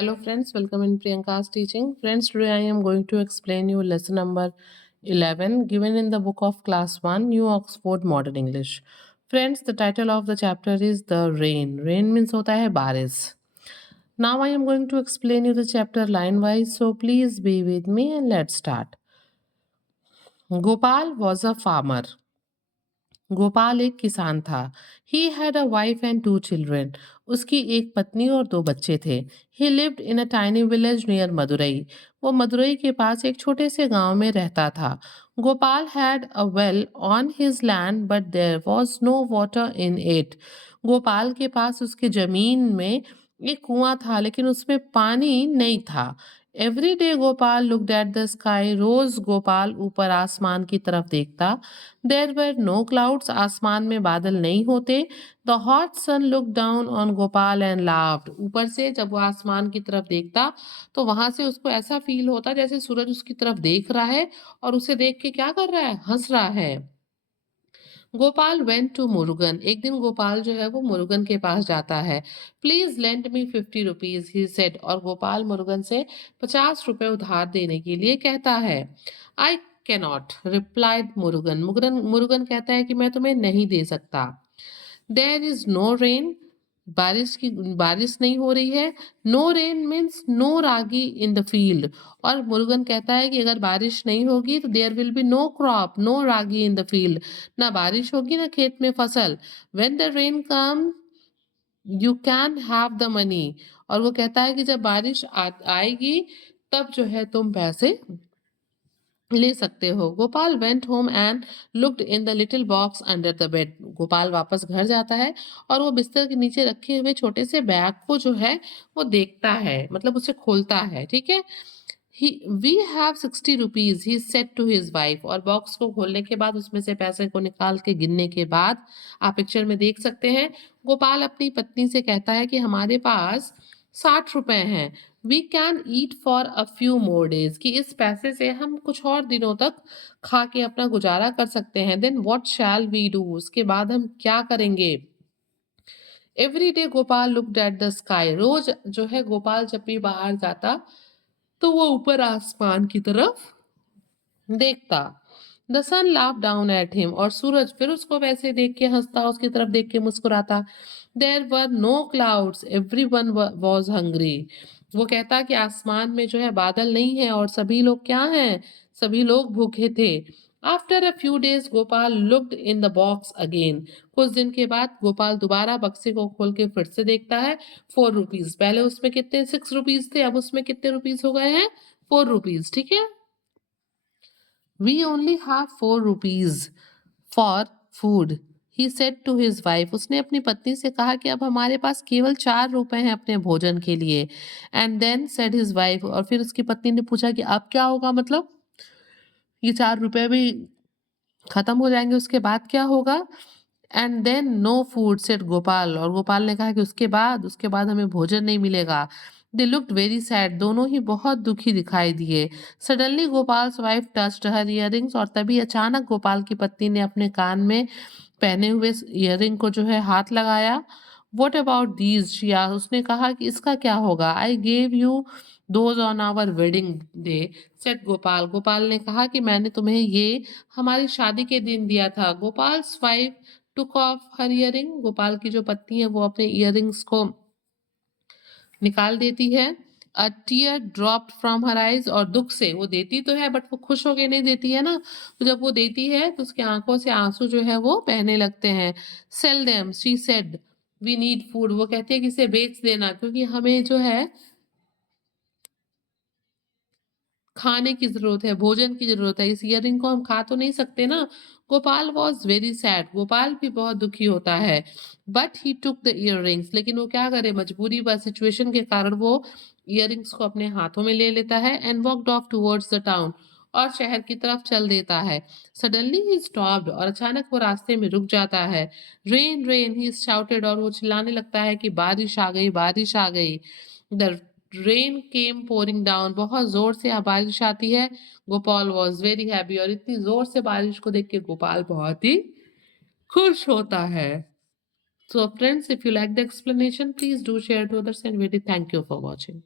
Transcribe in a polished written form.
Hello friends, welcome in Priyanka's teaching. Friends, today I am going to explain you lesson number 11 given in the book of class 1 New Oxford Modern English. Friends, the title of the chapter is The Rain. Rain means hota hai baris. Now I am going to explain you the chapter line wise, so please be with me and let's start. Gopal was a farmer. Gopal एक किसान था. He had a wife and two children. उसकी एक पत्नी और दो बच्चे थे. He lived in a tiny village near Madurai. वो मदुरई के पास एक छोटे से गांव में रहता था. Gopal had a well on his land but there was no water in it. Gopal के पास उसकी जमीन में एक कुआं था लेकिन उसमें पानी नहीं था. Every day Gopal looked at the sky. रोज गोपाल ऊपर आसमान की तरफ देखता. There were no clouds. आसमान में बादल नहीं होते. The hot sun look down on Gopal and laughed. ऊपर से जब वो आसमान की तरफ देखता तो वहां से उसको ऐसा फील होता जैसे सूरज उसकी तरफ देख रहा है और उसे देख के क्या कर रहा है, हंस रहा है. Gopal went to Murugan. एक दिन गोपाल जो है वो मुरुगन के पास जाता है. Please lend me 50 rupees he said. और गोपाल मुरुगन से 50 रुपए उधार देने के लिए कहता है. I cannot replied Murugan. Murugan Murugan कहता है कि मैं तुम्हें नहीं दे सकता. There is no rain. बारिश नहीं हो रही है. No rain means no ragi in the field. और मुरुगन कहता है कि अगर बारिश नहीं होगी तो there will be no crop, no ragi in the field. ना बारिश होगी ना खेत में फसल. When the rain come you can have the money. और वो कहता है कि जब बारिश आएगी तब जो है तुम पैसे ले सकते हो. Gopal went home and looked in the little box under the bed. Gopal वापस घर जाता है और वो बिस्तर के नीचे रखे हुए छोटे से बैग को जो है वो देखता है, मतलब उसे खोलता है. ठीक है. We have 60 rupees he said to his wife. और बॉक्स को खोलने के बाद उसमें से पैसे को निकाल के गिनने के बाद आप पिक्चर में देख सकते हैं गोपाल अपनी पत्नी से कहता है कि हमारे पास 60 रुपए हैं. We can eat for a few more days. कि इस पैसे से हम कुछ और दिनों तक खा के अपना गुजारा कर सकते हैं. Then what shall we do. उसके बाद हम क्या करेंगे. Every day Gopal looked at the sky. रोज जो है गोपाल जब भी बाहर जाता तो वो ऊपर आसमान की तरफ देखता. The sun laugh down at him. और सूरज फिर उसको वैसे देख के हंसता, उसकी तरफ देख के मुस्कुराता. There were no clouds everyone was hungry. वो कहता कि आसमान में जो है बादल नहीं है और सभी लोग क्या हैं, सभी लोग भूखे थे. After a few days Gopal looked in the box again. कुछ दिन के बाद गोपाल दोबारा बक्से को खोल के फिर से देखता है. 4 रुपीज. पहले उसमें कितने 6 रुपीज थे, अब उसमें कितने रुपीज हो गए हैं, 4 रुपीज. ठीक है. We only have 4 rupees for food. He said to his wife. उसने अपनी पत्नी से कहा कि अब हमारे पास केवल 4 रुपए हैं अपने भोजन के लिए. And then said his wife. और फिर उसकी पत्नी ने पूछा कि अब क्या होगा, मतलब ये 4 रुपए भी खत्म हो जाएंगे, उसके बाद क्या होगा. And then no food said Gopal. और गोपाल ने कहा कि उसके बाद हमें भोजन नहीं मिलेगा. They looked very sad. दोनों ही बहुत दुखी दिखाई दिए. सडनली गोपाल्स वाइफ टच्ड हर इयररिंग्स. और तभी अचानक गोपाल की पत्नी ने अपने कान में पहने हुए इयररिंग को जो है हाथ लगाया. वॉट अबाउट दीज शिया. उसने कहा कि इसका क्या होगा. I gave you those on our wedding day said Gopal. गोपाल ने कहा कि मैंने तुम्हें ये हमारी शादी के दिन दिया था. Gopal's wife took off her earring. Gopal की जो पत्नी है वो अपने इयररिंग्स को निकाल देती है. A tear dropped from her eyes. और दुख से वो देती तो है बट वो खुश होके नहीं देती है ना, तो जब वो देती है तो उसकी आंखों से आंसू जो है वो बहने लगते हैं. Sell them she said. We need food. वो कहती है कि इसे बेच देना क्योंकि हमें जो है खाने की ज़रूरत है, भोजन की ज़रूरत है. इस इयररिंग को हम खा तो नहीं सकते ना. Gopal was very sad. Gopal भी बहुत दुखी होता है. But he took the earrings. लेकिन वो क्या करे, मजबूरी व सिचुएशन के कारण वो इयररिंग्स को अपने हाथों में ले लेता है. And walked off towards the town. और शहर की तरफ चल देता है. Suddenly he stopped. और अचानक वो रास्ते में रुक जाता है. रेन रेन ही शाउटेड. और वो चिल्लाने लगता है कि बारिश आ गई, बारिश आ गई. The rain came pouring down. बहुत जोर से बारिश आती है. Gopal was very happy. और इतनी जोर से बारिश को देख के गोपाल बहुत ही खुश होता है. So friends, if you like the explanation please do share to others and very thank you for watching.